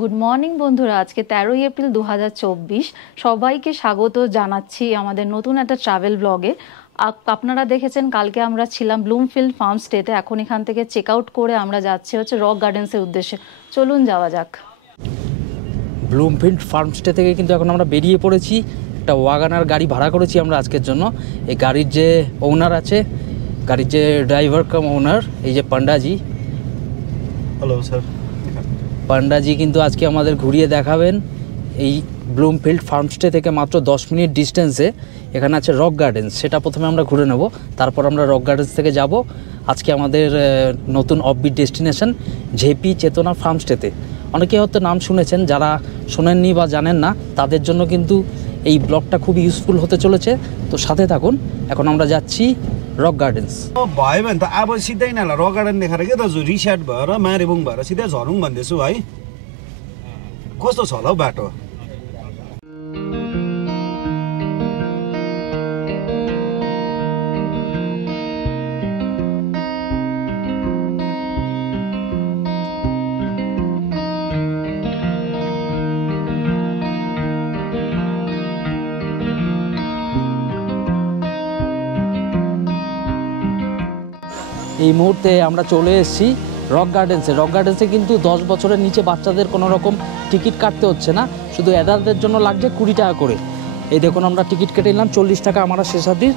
Good morning বন্ধুরা, আজকে 13ই April 2024। সবাইকে স্বাগত জানাচ্ছি আমাদের নতুন একটা ট্রাভেল ব্লগে। আপনারা দেখেছেন কালকে আমরা ছিলাম ব্লুমফিল্ড ফার্ম স্টেতে। এখন এখান থেকে চেক আউট করে আমরা যাচ্ছি হচ্ছে রক গার্ডেন্সের উদ্দেশ্যে। চলুন যাওয়া যাক। ব্লুমফিল্ড ফার্ম স্টে থেকে কিন্তু এখন আমরা বেরিয়ে পড়েছি। একটা ওয়াগানার গাড়ি ভাড়া করেছি আমরা আজকের জন্য। এই গাড়ির যে ওনার আছে, গাড়ির যে ড্রাইভার কাম ওনার, এই যে পান্ডাজি। Hello sir. পান্ডাজি কিন্তু আজকে আমাদের ঘুরিয়ে দেখাবেন এই ব্লুমফিল্ড ফার্ম স্টে থেকে মাত্র 10 মিনিট ডিস্টেন্সে এখানে আছে রক গার্ডেন্স। সেটা প্রথমে আমরা ঘুরে নেব, তারপর আমরা রক গার্ডেন্স থেকে যাব আজকে আমাদের নতুন অফবিট ডেস্টিনেশন ঝেপি চেতনা ফার্ম স্টেতে। অনেকে হয়তো নাম শুনেছেন, যারা শোনেননি বা জানেন না তাদের জন্য কিন্তু এই ব্লগটা খুব ইউজফুল হতে চলেছে। তো সাথে থাকুন। এখন আমরা যাচ্ছি रक गार्डन्स। भयो भने त अब सिधै नाला रक गार्डन देखाएर के दाजु रिसेट भएर मारेबुङ भएर सिधै झरौँ भन्दैछु है। कस्तो छ होला हौ बाटो? এই মুহূর্তে আমরা চলে এসেছি রক গার্ডেন্সে। রক গার্ডেন্সে কিন্তু 10 বছরের নিচে বাচ্চাদের কোনো রকম টিকিট কাটতে হচ্ছে না, শুধু অ্যাডাল্টদের জন্য লাগছে 20 টাকা করে। এই দেখুন আমরা টিকিট কেটে নিলাম 40 টাকা আমরা শেষাদির।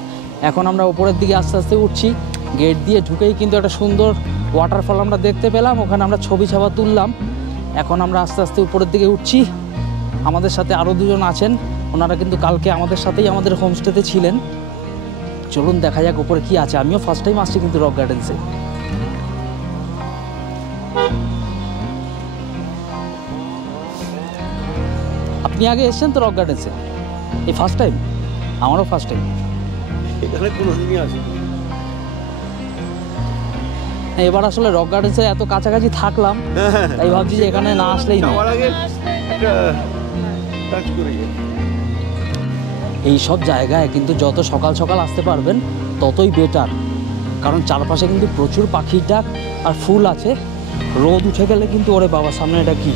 এখন আমরা উপরের দিকে আস্তে আস্তে উঠছি। গেট দিয়ে ঢুকেই কিন্তু একটা সুন্দর ওয়াটারফল আমরা দেখতে পেলাম, ওখানে আমরা ছবি ছাপা তুললাম। এখন আমরা আস্তে আস্তে উপরের দিকে উঠছি। আমাদের সাথে আরও দুজন আছেন, ওনারা কিন্তু কালকে আমাদের সাথেই আমাদের হোমস্টেতে ছিলেন। চলুন দেখা যাক উপরে কি আছে। আমিও ফার্স্ট টাইম আসছি কিন্তু রক গার্ডেন্সে। আপনি আগে এসেছেন তো রক গার্ডেন্সে? এই ফার্স্ট টাইম? আমারও ফার্স্ট টাইম। এখানে কোনোদিনই আসি এবার আসলে রক গার্ডেন্সে এত কাছাকাছি থাকলাম, তাই ভাবছি যে এখানে না আসলেই না। এই সব জায়গায় কিন্তু যত সকাল সকাল আসতে পারবেন ততই বেটার, কারণ চারপাশে কিন্তু প্রচুর পাখির ডাক আর ফুল আছে। রোদ উঠে গেলে কিন্তু ওরে বাবা, সামনে এটা কি?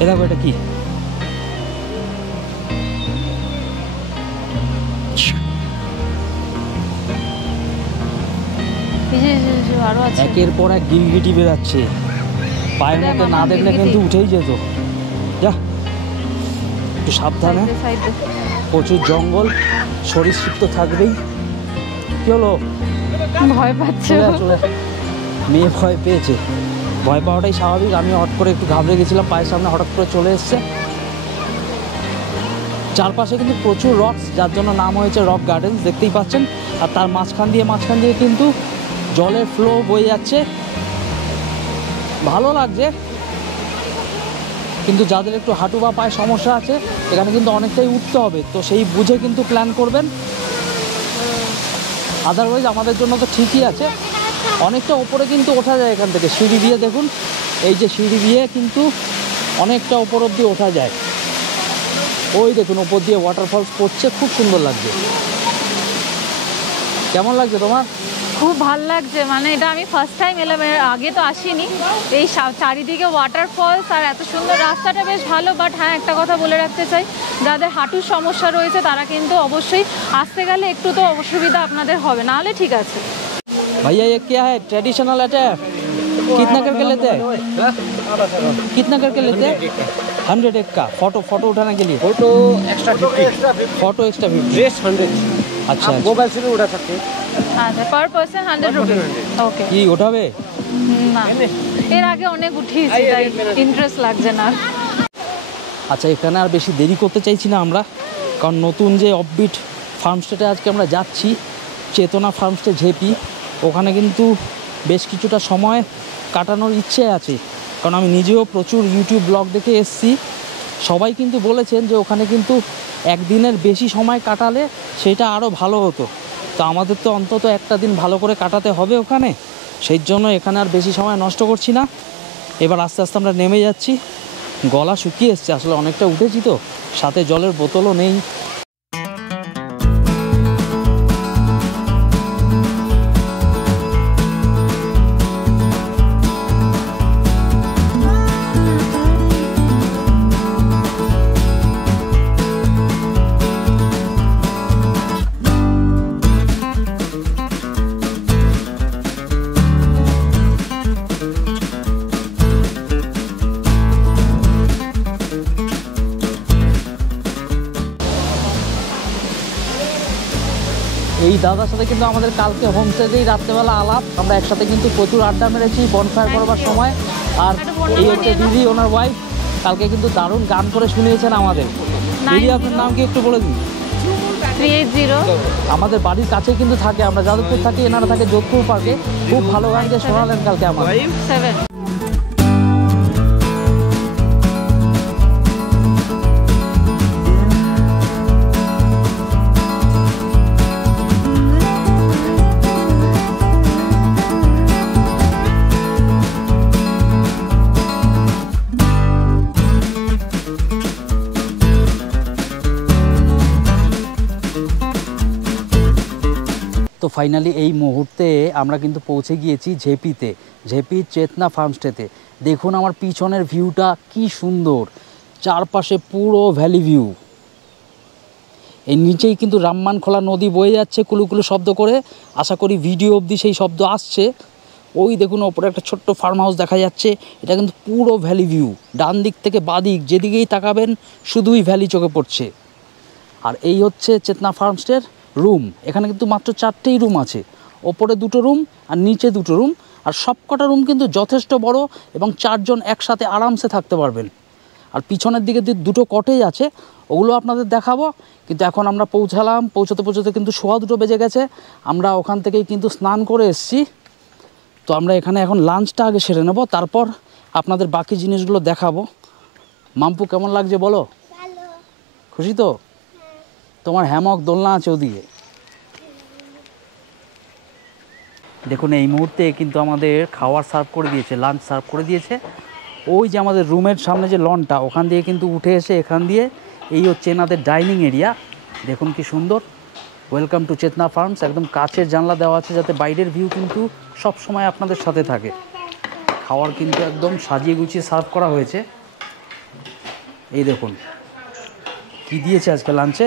এ দেখো, এটা কি? একের পর এক গিরগিটি বেরাচ্ছে, পায়ের মধ্যে না দেখলে কিন্তু উঠেই যেত। যা, একটু সাবধানে, প্রচুর জঙ্গল, সরীসৃপ তো থাকবেই। কি হলো? ভয় পাচ্ছে। মেয়ে ভয় পেয়েছে, ভয় পাওয়াটাই স্বাভাবিক। আমি হঠাৎ করে একটু ঘাবড়ে গেছিলাম, পায়ের সামনে হঠাৎ করে চলে এসছে। চারপাশে কিন্তু প্রচুর রকস, যার জন্য নাম হয়েছে রক গার্ডেন্স, দেখতেই পাচ্ছেন। আর তার মাঝখান দিয়ে কিন্তু জলের ফ্লো বয়ে যাচ্ছে, ভালো লাগছে। কিন্তু যাদের একটু হাঁটু বা পায়ে সমস্যা আছে, এখানে কিন্তু অনেকটাই উঠতে হবে, তো সেই বুঝে কিন্তু প্ল্যান করবেন। আদারওয়াইজ আমাদের জন্য তো ঠিকই আছে। অনেকটা ওপরে কিন্তু ওঠা যায় এখান থেকে, সিঁড়ি দিয়ে দেখুন, এই যে সিঁড়ি দিয়ে কিন্তু অনেকটা ওপর অব্দি ওঠা যায়। ওই দেখুন ওপর দিয়ে ওয়াটারফলস পড়ছে, খুব সুন্দর লাগছে। কেমন লাগছে তোমার? খুব ভাল লাগছে, মানে এটা আমি ফার্স্ট টাইম এলাম, এর আগে তো আসিনি। এই চারিদিকে ওয়াটারফলস আর এত সুন্দর, রাস্তাটা বেশ ভালো। বাট হ্যাঁ, একটা কথা বলে রাখতে চাই, যাদের হাঁটুর সমস্যা রয়েছে তারা কিন্তু অবশ্যই আসতে গেলে একটু তো অসুবিধা আপনাদের হবে, নাহলে ঠিক আছে। भैया ये क्या है? ट्रेडिशनल अटैक कितना करके लेते हैं? कितना करके लेते हैं? 100 एक का। फोटो उठाने के लिए photo extra 50, photo extra 50, dress 100। अच्छा, आप मोबाइल से भी उठा सकते हैं। আচ্ছা, পার পারসন 100 রুপি। ওকে, কি ওঠাবে? না, এর আগে অনেক উঠিয়েছি, তাই ইন্টারেস্ট লাগছে না। আচ্ছা, এখানে আর বেশি দেরি করতে চাইছি না আমরা, কারণ নতুন যে অফবিট ফার্ম স্টেতে আজকে আমরা যাচ্ছি, চেতনা ফার্ম স্টে ঝেপি, ওখানে কিন্তু বেশ কিছুটা সময় কাটানোর ইচ্ছে আছে। কারণ আমি নিজেও প্রচুর ইউটিউব ব্লগ দেখে এসেছি, সবাই কিন্তু বলেছেন যে ওখানে কিন্তু একদিনের বেশি সময় কাটালে সেটা আরও ভালো হতো। তো আমাদের তো অন্তত একটা দিন ভালো করে কাটাতে হবে ওখানে, সেই জন্য এখানে আর বেশি সময় নষ্ট করছি না। এবার আস্তে আস্তে আমরা নেমে যাচ্ছি। গলা শুকিয়ে এসছে, আসলে অনেকটা উঠেছি তো, সাথে জলের বোতলও নেই। এই দাদার সাথে কিন্তু আমাদের কালকে হোমস্টেতেই রাত্রেবেলা আলাপ, আমরা একসাথে কিন্তু প্রচুর আড্ডা মেরেছি বনফায়ার করবার সময়। আর এই হচ্ছে দিদি, ওনার ওয়াইফ, কালকে কিন্তু দারুণ গান করে শুনিয়েছেন আমাদের। দিদি আপনার নাম কি একটু বলে দিন। 380 আমাদের বাড়ির কাছে কিন্তু থাকে, আমরা যাদবপুর থাকি, এনারা থাকে যোধপুর পার্কে। খুব ভালো গান যে শোনালেন কালকে আমাদের। 7। তো ফাইনালি এই মুহূর্তে আমরা কিন্তু পৌঁছে গিয়েছি ঝেপিতে, ঝেপির চেতনা ফার্মস্টেতে। দেখুন আমার পিছনের ভিউটা কি সুন্দর, চারপাশে পুরো ভ্যালি ভিউ। এই নিচেই কিন্তু রামমানখোলা নদী বয়ে যাচ্ছে কুলুকুলু শব্দ করে, আশা করি ভিডিও অবধি সেই শব্দ আসছে। ওই দেখুন ওপরে একটা ছোট্ট ফার্ম হাউস দেখা যাচ্ছে, এটা কিন্তু পুরো ভ্যালি ভিউ। ডান দিক থেকে বাদিক যেদিকেই তাকাবেন শুধুই ভ্যালি চোখে পড়ছে। আর এই হচ্ছে চেতনা ফার্মস্টের রুম। এখানে কিন্তু মাত্র 4টেই রুম আছে, ওপরে 2টো রুম আর নিচে 2টো রুম। আর সবকটা রুম কিন্তু যথেষ্ট বড় এবং 4 জন একসাথে আরামসে থাকতে পারবেন। আর পিছনের দিকে 2টো কটেজ আছে, ওগুলো আপনাদের দেখাবো। কিন্তু এখন আমরা পৌঁছাতে পৌঁছাতে কিন্তু 2:15 বেজে গেছে। আমরা ওখান থেকেই কিন্তু স্নান করে এসেছি। তো আমরা এখানে এখন লাঞ্চটা আগে সেরে নেব, তারপর আপনাদের বাকি জিনিসগুলো দেখাবো। মাম্পু কেমন লাগছে বলো? খুশি তো? তোমার হ্যামক দোলনা আছে ওদিকে। দেখুন এই মুহূর্তে কিন্তু আমাদের খাবার সার্ভ করে দিয়েছে, লাঞ্চ সার্ভ করে দিয়েছে। ওই যে আমাদের রুমের সামনে যে লনটা, ওখান দিয়ে কিন্তু উঠে এসে এখান দিয়ে এই হচ্ছে এনাদের ডাইনিং এরিয়া। দেখুন কি সুন্দর, ওয়েলকাম টু চেতনা ফার্মস। একদম কাচের জানলা দেওয়া আছে যাতে বাইরের ভিউ কিন্তু সব সময় আপনাদের সাথে থাকে। খাবার কিন্তু একদম সাজিয়ে গুছিয়ে সার্ভ করা হয়েছে। এই দেখুন কি দিয়েছে আজকে লাঞ্চে।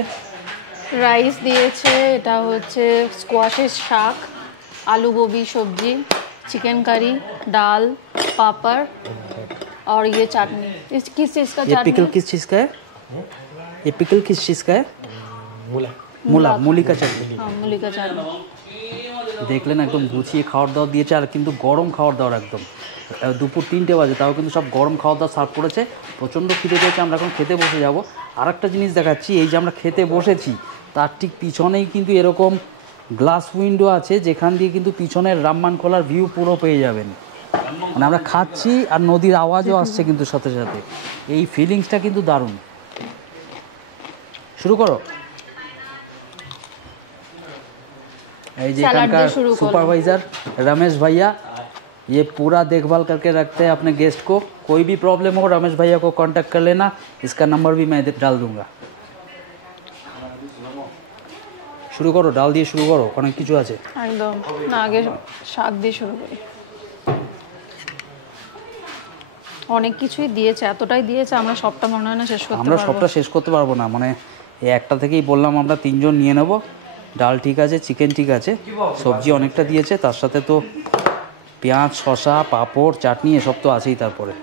রাইস দিয়েছে, এটা হচ্ছে স্কোয়াশের শাক, आलू गोभी सब्जी, चिकन करी, दाल, पापड़ और ये चटनी। इस किस चीज़ का ये चटनी? पिकल किस चीज़ का है? ये पिकल किस चीज़ का है? मूला, मूली का चटनी। हाँ, मूली का चटनी। দেখলেন একদম গুছিয়ে খাওয়ার দাওয়ার দিয়েছে, আর কিন্তু গরম খাওয়ার দাওয়ার একদম। দুপুর 3টে বাজে, তাও কিন্তু সব গরম খাওয়ার দাওয়া সার্ভ করেছে। প্রচণ্ড খিদে পেয়েছে, আমরা এখন খেতে বসে যাব। আর একটা জিনিস দেখাচ্ছি, এই যে আমরা খেতে বসেছি তার ঠিক পিছনেই কিন্তু এরকম গ্লাস উইন্ডো আছে, যেখান দিয়ে কিন্তু পিছনের রামমানখোলার ভিউ পুরো পেয়ে যাবেন। মানে আমরা খাচ্ছি আর নদীর আওয়াজও আসছে কিন্তু সাথে সাথে। এই ফিলিংসটা কিন্তু দারুণ। শুরু করো। এই যে এখানকার सुपरवाइजर रमेश भैया, ये पूरा देखभाल करके रखते हैं अपने गेस्ट को। कोई भी प्रॉब्लम हो रमेश भैया को कांटेक्ट कर लेना, इसका नंबर भी मैं डाल दूंगा। শুরু করো, ডাল দিয়ে শুরু করো, অনেক কিছু আছে একদম। না, আগে শাক দিয়ে শুরু করি। অনেক কিছুই দিয়েছে, এতটাই দিয়েছে আমরা সবটা মনে হয় না শেষ করতে পারবো। আমরা সবটা শেষ করতে পারবো না, মানে এই একটা থেকেই বললাম আমরা 3 জন নিয়ে নেব। ডাল ঠিক আছে, চিকেন ঠিক আছে, সবজি অনেকটা দিয়েছে, তার সাথে তো পেঁয়াজ, শসা, পাঁপড়, চাটনি এসব তো আছেই। তারপরে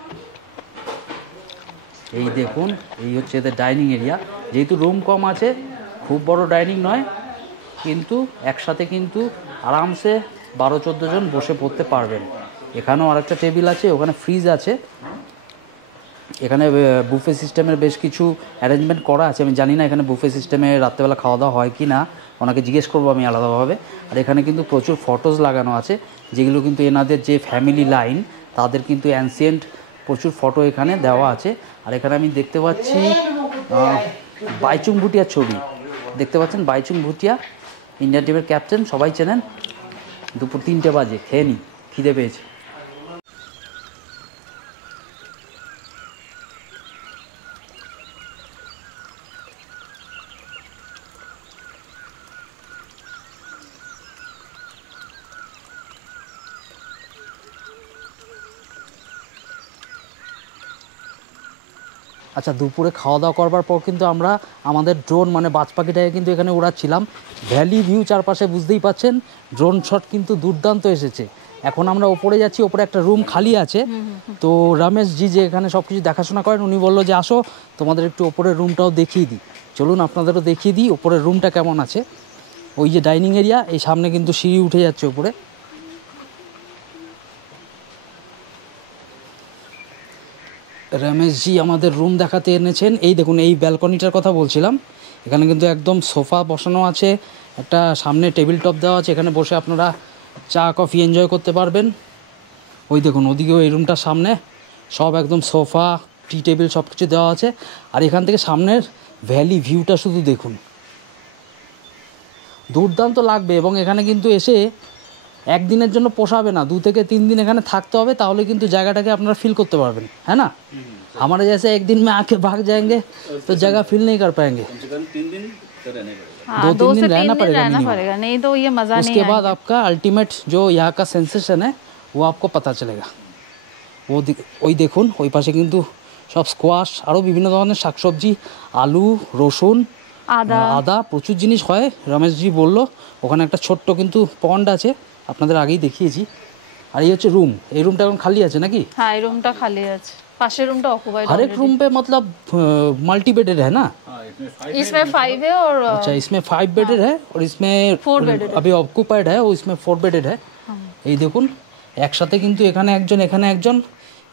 এই দেখুন, এই হচ্ছে এদের ডাইনিং এরিয়া। যেহেতু রুম কম আছে, খুব বড় ডাইনিং নয়, কিন্তু একসাথে কিন্তু আরামসে 12-14 জন বসে পড়তে পারবেন। এখানেও আরেকটা টেবিল আছে, ওখানে ফ্রিজ আছে। এখানে বুফে সিস্টেমের বেশ কিছু অ্যারেঞ্জমেন্ট করা আছে। আমি জানি না এখানে বুফে সিস্টেমে রাত্রেবেলা খাওয়া দাওয়া হয় কি না, ওনাকে জিজ্ঞেস করবো আমি আলাদাভাবে। আর এখানে কিন্তু প্রচুর ফটোজ লাগানো আছে, যেগুলো কিন্তু এনাদের যে ফ্যামিলি লাইন তাদের কিন্তু অ্যানসিয়েন্ট প্রচুর ফটো এখানে দেওয়া আছে। আর এখানে আমি দেখতে পাচ্ছি বাইচুং ভুটিয়ার ছবি দেখতে পাচ্ছেন। বাইচুং ভুটিয়া ইন্ডিয়ান টিমের ক্যাপ্টেন, সবাই চেনেন। দুপুর 3টে বাজে, খেয়ে নি, খিদে পেয়েছে। আচ্ছা, দুপুরে খাওয়া দাওয়া করবার পর কিন্তু আমরা আমাদের ড্রোন মানে বাজ পাখিটাকে কিন্তু এখানে উড়াচ্ছিলাম। ভ্যালি ভিউ চারপাশে বুঝতেই পাচ্ছেন, ড্রোন শট কিন্তু দুর্দান্ত এসেছে। এখন আমরা ওপরে যাচ্ছি, ওপরে একটা রুম খালি আছে। তো রমেশ জি যে এখানে সব কিছু দেখাশোনা করেন, উনি বললো যে আসো তোমাদের একটু ওপরের রুমটাও দেখিয়ে দিই। চলুন আপনাদেরও দেখিয়ে দিই ওপরের রুমটা কেমন আছে। ওই যে ডাইনিং এরিয়া, এই সামনে কিন্তু সিঁড়ি উঠে যাচ্ছে উপরে। রমেশজি আমাদের রুম দেখাতে এনেছেন। এই দেখুন, এই ব্যালকনিটার কথা বলছিলাম। এখানে কিন্তু একদম সোফা বসানো আছে, একটা সামনে টেবিল টপ দেওয়া আছে, এখানে বসে আপনারা চা কফি এনজয় করতে পারবেন। ওই দেখুন ওদিকেও এই রুমটার সামনে সব একদম সোফা টি টেবিল সব কিছু দেওয়া আছে। আর এখান থেকে সামনের ভ্যালি ভিউটা শুধু দেখুন, দুর্দান্ত লাগবে। এবং এখানে কিন্তু এসে একদিনের জন্য পোষাবে না, 2 থেকে 3 दिन এখানে থাকতে হবে, তাহলে কিন্তু জায়গাটাকে আপনারা ফিল করতে পারবেন, হ্যাঁ না? हमारे जैसे एक दिन में आके भाग जाएंगे तो जगह फील नहीं कर पाएंगे। 3 दिन तो रहने पड़ेगा। हाँ, 2-3 दिन रहना पड़ेगा रहना minimum। पड़ेगा, नहीं तो ये मज़ा नहीं उसके बाद आएगा। आपका अल्टीमेट जो यहाँ का सेंसेशन है वो आपको पता चलेगा। ওই দেখুন ওই পাশে কিন্তু সব স্কোয়াশ, আরও বিভিন্ন ধরনের শাকসবজি, আলু, রসুন, আদা, প্রচুর জিনিস হয়। রমেশজি বলল ওখানে একটা ছোট্ট কিন্তু পন্ড আছে, আপনাদের আগেই দেখিয়েছি। আর এই হচ্ছে রুম, এই রুমটা এখন খালি আছে নাকি? হ্যাঁ, এই রুমটা খালি আছে, পাশের রুমটা অকুপাইড। हर एक रूम पे मतलब मल्टी बेडेड है ना? इसमें 5 है और अच्छा, इसमें 5 बेडेड है और इसमें 4 बेडेड है। अभी ऑक्यूपाइड है, वो इसमें 4 बेडेड है। এই দেখুন একসাথে কিন্তু এখানে একজন, এখানে একজন,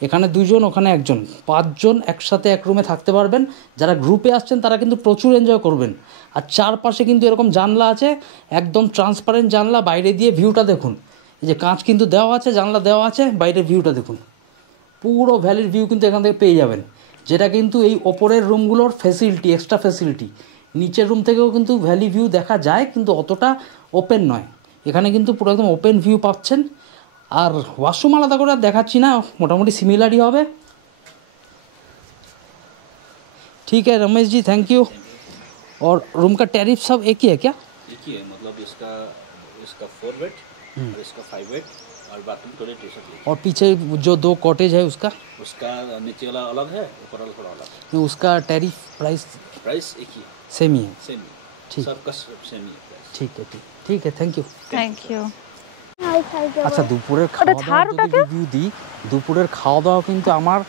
এখানে 2 জন, ওখানে একজন, 5 জন একসাথে এক রুমে থাকতে পারবেন। যারা গ্রুপে আসছেন তারা কিন্তু প্রচুর এনজয় করবেন। আর চারপাশে কিন্তু এরকম জানলা আছে, একদম ট্রান্সপারেন্ট জানলা, বাইরে দিয়ে ভিউটা দেখুন। এই যে কাঁচ কিন্তু দেওয়া আছে, জানলা দেওয়া আছে, বাইরের ভিউটা দেখুন, পুরো ভ্যালির ভিউ কিন্তু এখান থেকে পেয়ে যাবেন, যেটা কিন্তু এই ওপরের রুমগুলোর ফ্যাসিলিটি, এক্সট্রা ফ্যাসিলিটি। নিচের রুম থেকেও কিন্তু ভ্যালি ভিউ দেখা যায়, কিন্তু অতটা ওপেন নয়। এখানে কিন্তু পুরো একদম ওপেন ভিউ পাচ্ছেন। আর ওয়াশরুম আলাদা করে আর দেখাচ্ছি না, মোটামুটি সিমিলারই হবে। ठीक है रमेश जी, थैंक यू। और रूम का टैरिफ सब एक ही है क्या? एक ही है, मतलब इसका 4 बेड और इसका 5 बेड और बाथरूम टॉयलेट ये सब। और पीछे जो 2 कॉटेज है उसका नीचे वाला अलग है, ऊपर वाला थोड़ा अलग है। उसका टैरिफ प्राइस एक ही है, सेम ही है? सेम ही। ठीक। सबका सेम ही है प्राइस। ठीक है, थैंक यू। Thank you. আচ্ছা, দুপুরের খাওয়া দাওয়া যদি রিভিউ দিই, দুপুরের খাওয়া দাওয়া কিন্তু আমার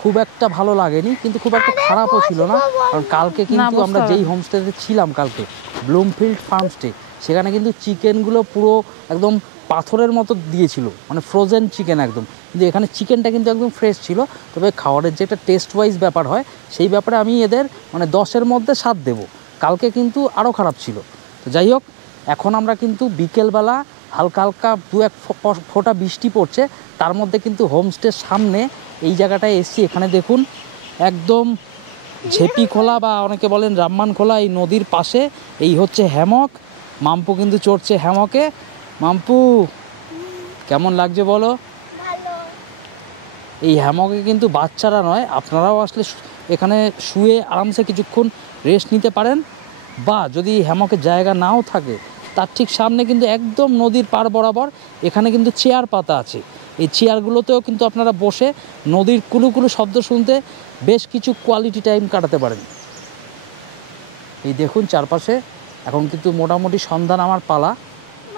খুব একটা ভালো লাগেনি, কিন্তু খুব একটা খারাপও ছিল না। কারণ কালকে কিন্তু আমরা যেই হোমস্টেতে ছিলাম, কালকে ব্লুমফিল্ড ফার্মস্টে, সেখানে কিন্তু চিকেনগুলো পুরো একদম পাথরের মতো দিয়েছিল, মানে ফ্রোজেন চিকেন একদম। কিন্তু এখানে চিকেনটা কিন্তু একদম ফ্রেশ ছিল। তবে খাবারের যে একটা টেস্ট ওয়াইজ ব্যাপার হয়, সেই ব্যাপারে আমি এদের মানে 10-এর মধ্যে 7 দেবো। কালকে কিন্তু আরও খারাপ ছিল। তো যাই হোক, এখন আমরা কিন্তু বিকেলবেলা হালকা হালকা 2-1 ফোঁটা বৃষ্টি পড়ছে, তার মধ্যে কিন্তু হোমস্টের সামনে এই জায়গাটায় এসছি। এখানে দেখুন একদম ঝেপি খোলা বা অনেকে বলেন রামমান খোলা, এই নদীর পাশে এই হচ্ছে হ্যামক। মাম্পু কিন্তু চড়ছে হ্যামকে। মাম্পু কেমন লাগছে বলো? এই হ্যামকে কিন্তু বাচ্চারা নয়, আপনারাও আসলে এখানে শুয়ে আরামসে কিছুক্ষণ রেস্ট নিতে পারেন। বা যদি হ্যামকের জায়গা নাও থাকে, তার ঠিক সামনে কিন্তু একদম নদীর পার বরাবর এখানে কিন্তু চেয়ার পাতা আছে। এই চেয়ারগুলোতেও কিন্তু আপনারা বসে নদীর কুলুকুলু শব্দ শুনতে বেশ কিছু কোয়ালিটি টাইম কাটাতে পারেন। এই দেখুন চারপাশে এখন কিন্তু মোটামুটি সন্ধ্যা নামার পালা,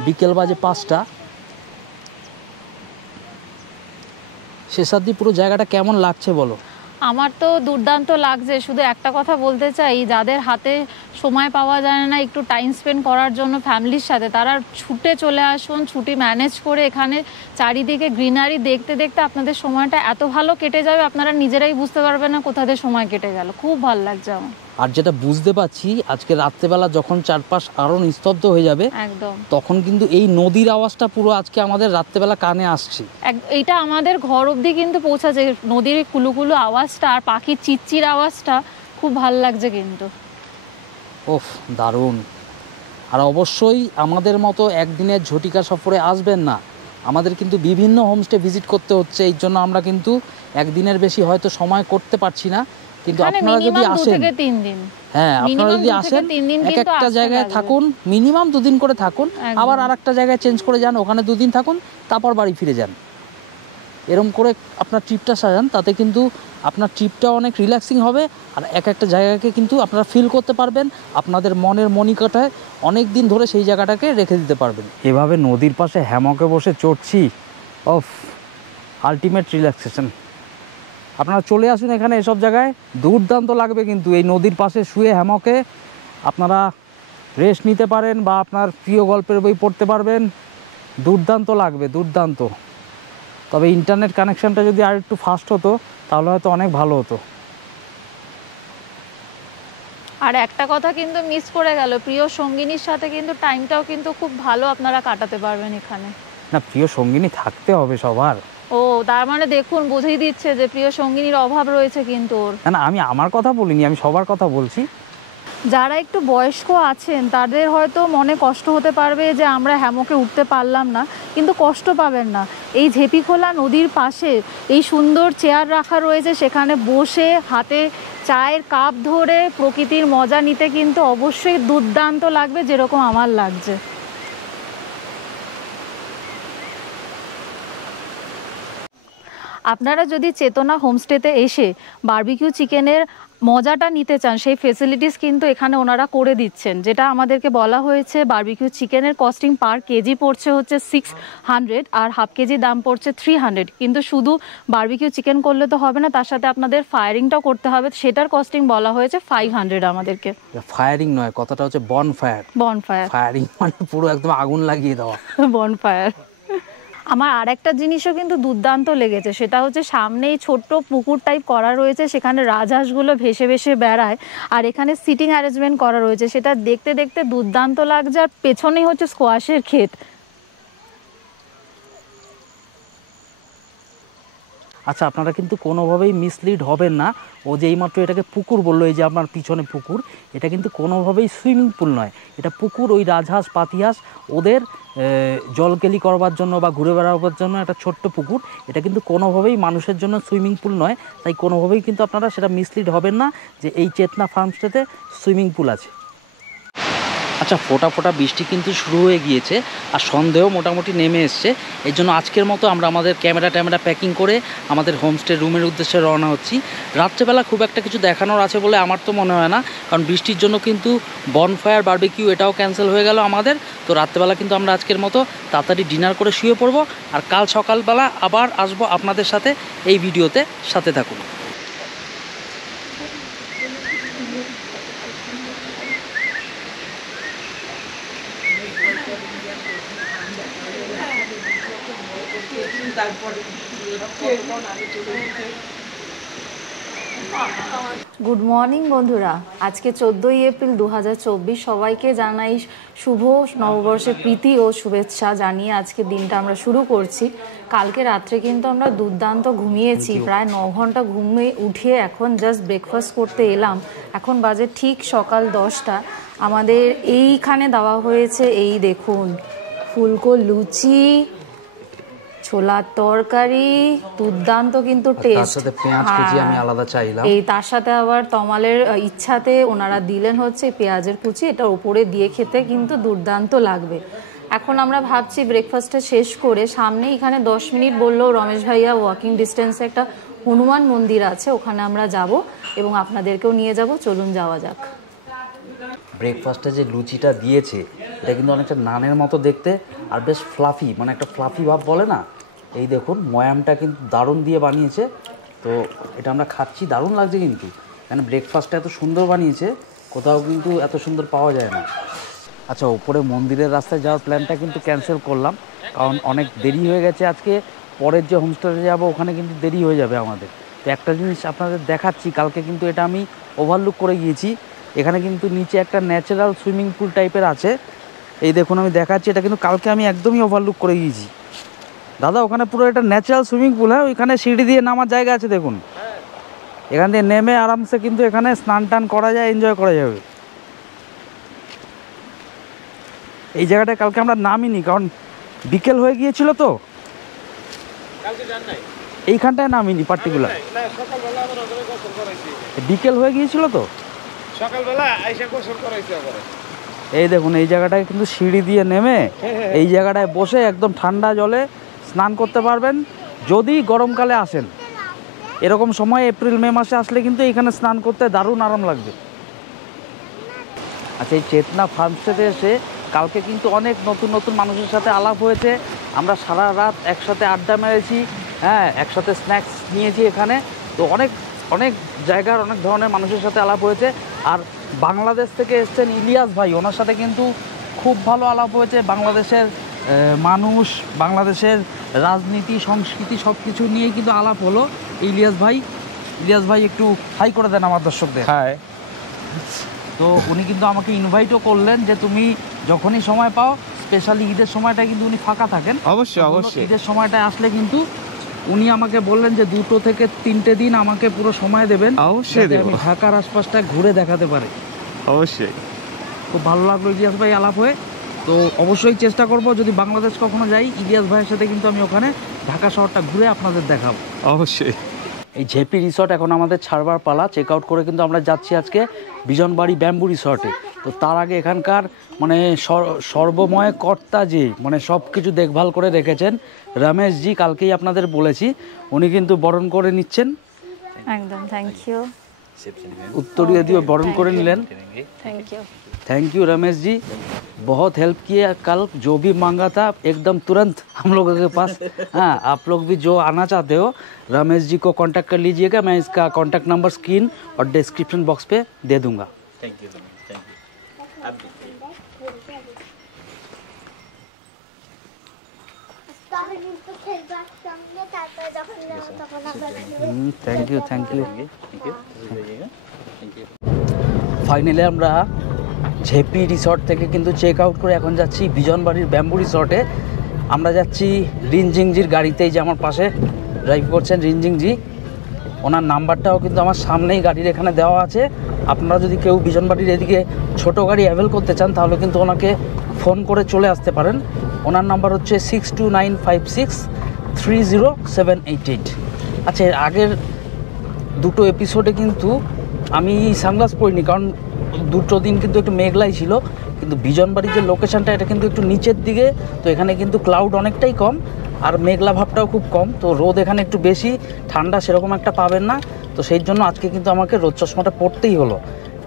বিকেল বাজে 5টা। শেষাদি পুরো জায়গাটা কেমন লাগছে বলো? আমার তো দুর্দান্ত লাগছে। শুধু একটা কথা বলতে চাই, যাদের হাতে সময় পাওয়া যায় না একটু টাইম স্পেন্ড করার জন্য ফ্যামিলির সাথে, তারা ছুটে চলে আসুন। ছুটি ম্যানেজ করে এখানে চারিদিকে গ্রিনারি দেখতে দেখতে আপনাদের সময়টা এত ভালো কেটে যাবে, আপনারা নিজেরাই বুঝতে পারবেন না কোথা দিয়ে সময় কেটে গেল। খুব ভালো লাগছে আমার। আর যেটা বুঝতে পারছি, আজকে রাত্রেবেলা যখন চারপাশ আরও নিস্তব্ধ হয়ে যাবে, একদম তখন কিন্তু এই নদীর আওয়াজটা পুরো আজকে আমাদের রাত্রেবেলা কানে আসছে। এইটা আমাদের ঘর অবধি কিন্তু পৌঁছাচ্ছে, নদীর কুলুকুলু আওয়াজটা আর পাখির চিৎচির আওয়াজটা। খুব ভালো লাগছে কিন্তু। ওফ, দারুণ। আর অবশ্যই আমাদের মতো একদিনের ঝটিকা সফরে আসবেন না, আমাদের কিন্তু বিভিন্ন হোমস্টে ভিজিট করতে হচ্ছে। এই জন্য আমরা কিন্তু একদিনের বেশি হয়তো সময় করতে পারছি না। কিন্তু আপনারা যদি আসেন, হ্যাঁ আপনারা যদি আসেন, এক একটা জায়গায় থাকুন, মিনিমাম 2 দিন করে থাকুন, আবার আর একটা জায়গায় চেঞ্জ করে যান, ওখানে 2 দিন থাকুন, তারপর বাড়ি ফিরে যান। এরকম করে আপনার ট্রিপটা সাজান, তাতে কিন্তু আপনার ট্রিপটা অনেক রিল্যাক্সিং হবে। আর এক একটা জায়গাকে কিন্তু আপনারা ফিল করতে পারবেন, আপনাদের মনের মনিকটায় অনেক দিন ধরে সেই জায়গাটাকে রেখে দিতে পারবেন। এভাবে নদীর পাশে হ্যামকে বসে চড়ছি, অফ আলটিমেট রিল্যাক্সেশন। আপনারা চলে আসুন এখানে, এসব জায়গায় দুর্দান্ত লাগবে। কিন্তু এই নদীর পাশে শুয়ে হ্যামকে আপনারা রেস্ট নিতে পারেন বা আপনার প্রিয় গল্পের বই পড়তে পারবেন। দুর্দান্ত লাগবে, দুর্দান্ত। তবে ইন্টারনেট কানেকশানটা যদি আর একটু ফাস্ট হতো তাহলে হয়তো অনেক ভালো হতো। আর একটা কথা কিন্তু মিস করে গেল, প্রিয় সঙ্গিনীর সাথে কিন্তু টাইমটাও কিন্তু খুব ভালো আপনারা কাটাতে পারবেন এখানে। না, প্রিয় সঙ্গিনী থাকতে হবে সবার। ও তার মানে দেখুন বুঝেই দিচ্ছে যে প্রিয় সঙ্গিনীর অভাব রয়েছে কিন্তু ওর। না, আমি আমার কথা বলিনি, আমি সবার কথা বলছি। যারা একটু বয়স্ক আছেন তাদের হয়তো মনে কষ্ট হতে পারবে যে আমরা হ্যামকে উঠতে পারলাম না, কিন্তু কষ্ট পাবেন না। এই ঝেপিখোলা নদীর পাশে এই সুন্দর চেয়ার রাখা রয়েছে, সেখানে বসে হাতে চায়ের কাপ ধরে প্রকৃতির মজা নিতে কিন্তু অবশ্যই দুর্দান্ত লাগবে, যেরকম আমার লাগছে। আপনারা যদি চেতনা হোমস্টেতে এসে বারবিকিউ চিকেনের মজাটা নিতে চান, সেই ফেসিলিটিস কিন্তু এখানে ওনারা করে দিচ্ছেন। যেটা আমাদেরকে বলা হয়েছে, বারবিকিউ চিকেনের কস্টিং পার কেজি পড়ছে হচ্ছে 600 আর হাফ কেজি দাম পড়ছে 300। কিন্তু শুধু বারবিকিউ চিকেন করলে তো হবে না, তার সাথে আপনাদের ফায়ারিংটাও করতে হবে, সেটার কস্টিং বলা হয়েছে 500 আমাদেরকে। ফায়ারিং নয়, কথাটা হচ্ছে বন ফায়ার। বন ফায়ার, ফায়ারিং মানে পুরো একদম আগুন লাগিয়ে দেওয়া। বন ফায়ার। আমার আর একটা জিনিসও কিন্তু দুর্দান্ত লেগেছে, সেটা হচ্ছে সামনেই ছোট্ট পুকুর টাইপ করা রয়েছে, সেখানে রাজহাঁসগুলো ভেসে ভেসে বেড়ায়, আর এখানে সিটিং অ্যারেঞ্জমেন্ট করা রয়েছে, সেটা দেখতে দেখতে দুর্দান্ত লাগছে। আর পেছনেই হচ্ছে স্কোয়াশের ক্ষেত। আচ্ছা, আপনারা কিন্তু কোনোভাবেই মিসলিড হবেন না। ও যে এইমাত্র এটাকে পুকুর বললো, এই যে আপনার পিছনে পুকুর, এটা কিন্তু কোনোভাবেই সুইমিং পুল নয়, এটা পুকুর। ওই রাজহাঁস পাতিহাঁস ওদের জলকেলি করবার জন্য বা ঘুরে বেড়াবার জন্য একটা ছোট্ট পুকুর। এটা কিন্তু কোনোভাবেই মানুষের জন্য সুইমিং পুল নয়, তাই কোনোভাবেই কিন্তু আপনারা সেটা মিসলিড হবেন না যে এই চেতনা ফার্মস্টেতে সুইমিং পুল আছে। আচ্ছা, ফোঁটা ফোঁটা বৃষ্টি কিন্তু শুরু হয়ে গিয়েছে আর সন্দেহ মোটামুটি নেমে এসছে। এর জন্য আজকের মতো আমরা আমাদের ক্যামেরা প্যাকিং করে আমাদের হোমস্টে রুমের উদ্দেশ্যে রওনা হচ্ছি। রাত্রেবেলা খুব একটা কিছু দেখানোর আছে বলে আমার তো মনে হয় না, কারণ বৃষ্টির জন্য কিন্তু বনফায়ার বারবিকিউ এটাও ক্যান্সেল হয়ে গেল আমাদের। তো রাত্রেবেলা কিন্তু আমরা আজকের মতো তাড়াতাড়ি ডিনার করে শুয়ে পড়বো, আর কাল সকালবেলা আবার আসবো আপনাদের সাথে এই ভিডিওতে। সাথে থাকুন। গুড মর্নিং বন্ধুরা, আজকে 14ই এপ্রিল 2024। সবাইকে জানাই শুভ নববর্ষের প্রীতি ও শুভেচ্ছা জানিয়ে আজকে দিনটা আমরা শুরু করছি। কালকে রাত্রে কিন্তু আমরা দুর্দান্ত ঘুমিয়েছি, প্রায় 9 ঘন্টা ঘুমিয়ে উঠিয়ে এখন জাস্ট ব্রেকফাস্ট করতে এলাম। এখন বাজে ঠিক সকাল 10টা। আমাদের এইখানে দেওয়া হয়েছে, এই দেখুন, ফুলকো লুচি, ছোলার তরকারি, দুর্দান্ত কিন্তু টেস্ট। আমি আলাদা চাইলাম। এই তার সাথে আবার তমালের ইচ্ছাতে ওনারা দিলেন হচ্ছে পেঁয়াজের কুচি, এটা উপরে দিয়ে খেতে কিন্তু দুর্দান্ত লাগবে। এখন আমরা ভাবছি ব্রেকফাস্টটা শেষ করে সামনে এখানে 10 মিনিট বললো রমেশ ভাইয়া ওয়াকিং ডিস্টেন্সে একটা হনুমান মন্দির আছে, ওখানে আমরা যাব এবং আপনাদেরকেও নিয়ে যাব। চলুন যাওয়া যাক। ব্রেকফাস্টে যে লুচিটা দিয়েছে এটা কিন্তু অনেকটা নানের মতো দেখতে আর বেশ ফ্লাফি, মানে একটা ফ্লাফি ভাব বলে না। এই দেখুন, ময়ামটা কিন্তু দারুণ দিয়ে বানিয়েছে। তো এটা আমরা খাচ্ছি, দারুণ লাগছে কিন্তু। মানে ব্রেকফাস্টটা এত সুন্দর বানিয়েছে, কোথাও কিন্তু এত সুন্দর পাওয়া যায় না। আচ্ছা, ওপরে মন্দিরের রাস্তায় যাওয়ার প্ল্যানটা কিন্তু ক্যান্সেল করলাম, কারণ অনেক দেরি হয়ে গেছে। আজকে পরের যে হোমস্টেতে যাবো ওখানে কিন্তু দেরি হয়ে যাবে আমাদের। তো একটা জিনিস আপনাদের দেখাচ্ছি, কালকে কিন্তু এটা আমি ওভারলুক করে গিয়েছি। এখানে কিন্তু নিচে একটা ন্যাচারাল সুইমিং পুল টাইপের আছে, এই দেখুন আমি দেখাচ্ছি। এটা কিন্তু কালকে আমি একদমই ওভারলুক করে গিয়েছি দাদা। ওখানে পুরো একটা ন্যাচারাল সুইমিং পুল, হ্যাঁ, ওইখানে সিঁড়ি দিয়ে নামার জায়গা আছে দেখুন। এখান দিয়ে নেমে আরামসে কিন্তু এখানে স্নান টান করা যায়, এনজয় করা যাবে। এই জায়গাটায় কালকে আমরা নামিনি, কারণ বিকেল হয়ে গিয়েছিল। তো এইখানটায় নামিনি পার্টিকুলার, বিকেল হয়ে গিয়েছিল তো সকালবেলা আইসা গোসল করাইতে হবে। এই দেখুন, এই জায়গাটায় কিন্তু সিঁড়ি দিয়ে নেমে এই জায়গাটায় বসে একদম ঠান্ডা জলে স্নান করতে পারবেন যদি গরমকালে আসেন। এরকম সময় এপ্রিল মে মাসে আসলে কিন্তু এখানে স্নান করতে দারুণ আরাম লাগবে। আচ্ছা, এই চেতনা ফার্মস্টেতে এসে কালকে কিন্তু অনেক নতুন নতুন মানুষের সাথে আলাপ হয়েছে। আমরা সারা রাত একসাথে আড্ডা মেরেছি, হ্যাঁ, একসাথে স্ন্যাক্স নিয়েছি এখানে। তো অনেক অনেক জায়গার অনেক ধরনের মানুষের সাথে আলাপ হয়েছে। আর বাংলাদেশ থেকে এসছেন ইলিয়াস ভাই, ওনার সাথে কিন্তু খুব ভালো আলাপ হয়েছে। বাংলাদেশের মানুষ, বাংলাদেশের রাজনীতি, সংস্কৃতি সব কিছু নিয়েই কিন্তু আলাপ হলো। ইলিয়াস ভাই একটু হাই করে দেন আমার দর্শকদের। হাই। তো উনি কিন্তু আমাকে ইনভাইটও করলেন যে তুমি যখনই সময় পাও, স্পেশালি ঈদের সময়টা কিন্তু উনি ফাঁকা থাকেন। অবশ্যই। ঈদের সময়টায় আসলে কিন্তু উনি আমাকে বললেন যে 2 থেকে 3 দিন আমাকে পুরো সময় দেবেন, অবশ্যই যাতে দেব। আমি ঢাকার আশপাশটা ঘুরে দেখাতে পারি। অবশ্যই। খুব ভালো লাগলো ইলিয়াস ভাই আলাপ হয়ে। তো অবশ্যই চেষ্টা করব যদি বাংলাদেশ কখনো যাই, ইলিয়াস ভাইয়ের সাথে কিন্তু আমি ওখানে ঢাকা শহরটা ঘুরে আপনাদের দেখাবো। অবশ্যই। এই জেপি রিসর্ট এখন আমাদের ছাড়বার পালা। চেক আউট করে কিন্তু আমরা যাচ্ছি আজকে বিজনবাড়ি ব্যাম্বু রিসর্টে। তো তার আগে এখানকার মানে সর্বময় কর্তা যে মানে সব কিছু দেখভাল করে রেখেছেন রমেশজি, কালকেই আপনাদের বলেছি, উনি কিন্তু বরণ করে নিচ্ছেন। একদম, থ্যাংক ইউ। उत्तरीय दिए बरण कर निलेन। थैंक यू रमेश जी, बहुत हेल्प किए। कल जो भी मांगा था एकदम तुरंत हम लोगों के पास। हाँ, आप लोग भी जो आना चाहते हो रमेश जी को कांटेक्ट कर लीजिएगा। मैं इसका कांटेक्ट नंबर स्क्रीन और डिस्क्रिप्शन बॉक्स पे दे दूंगा। Thank you. Thank you. Finally আমরা জেপি রিসর্ট থেকে কিন্তু চেক আউট করে এখন যাচ্ছি বিজনবাড়ির ব্যাম্বু রিসর্টে। আমরা যাচ্ছি রিনজিংজির গাড়িতেই, যে আমার পাশে ড্রাইভ করছেন রিনজিংজি, ওনার নাম্বারটাও কিন্তু আমার সামনেই গাড়ির এখানে দেওয়া আছে। আপনারা যদি কেউ বিজনবাড়ির এদিকে ছোট গাড়ি অ্যাভেল করতে চান তাহলে কিন্তু ওনাকে ফোন করে চলে আসতে পারেন। ওনার নাম্বার হচ্ছে 6295630788। আচ্ছা, এর আগের 2 এপিসোডে কিন্তু আমি সানগ্লাস পরিনি, কারণ 2 দিন কিন্তু একটু মেঘলাই ছিল। কিন্তু বিজনবাড়ির যে লোকেশনটা এটা কিন্তু একটু নিচের দিকে, তো এখানে কিন্তু ক্লাউড অনেকটাই কম আর মেঘলা ভাবটাও খুব কম। তো রোদ এখানে একটু বেশি, ঠান্ডা সেরকম একটা পাবেন না। তো সেই জন্য আজকে কিন্তু আমাকে রোদ চশমাটা পরতেই হলো।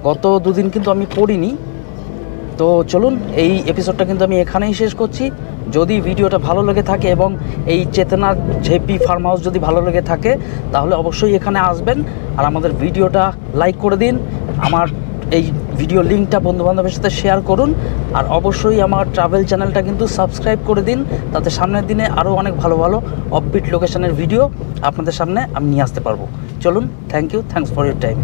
গত 2 দিন কিন্তু আমি পরিনি। তো চলুন, এই এপিসোডটা কিন্তু আমি এখানেই শেষ করছি। যদি ভিডিওটা ভালো লেগে থাকে এবং এই চেতনার জেপি ফার্ম হাউস যদি ভালো লেগে থাকে তাহলে অবশ্যই এখানে আসবেন আর আমাদের ভিডিওটা লাইক করে দিন। আমার এই ভিডিও লিঙ্কটা বন্ধুবান্ধবের সাথে শেয়ার করুন আর অবশ্যই আমার ট্রাভেল চ্যানেলটা কিন্তু সাবস্ক্রাইব করে দিন, তাতে সামনের দিনে আরও অনেক ভালো ভালো অফবিট লোকেশনের ভিডিও আপনাদের সামনে আমি নিয়ে আসতে পারবো। চলুন, thank you, thanks for your time.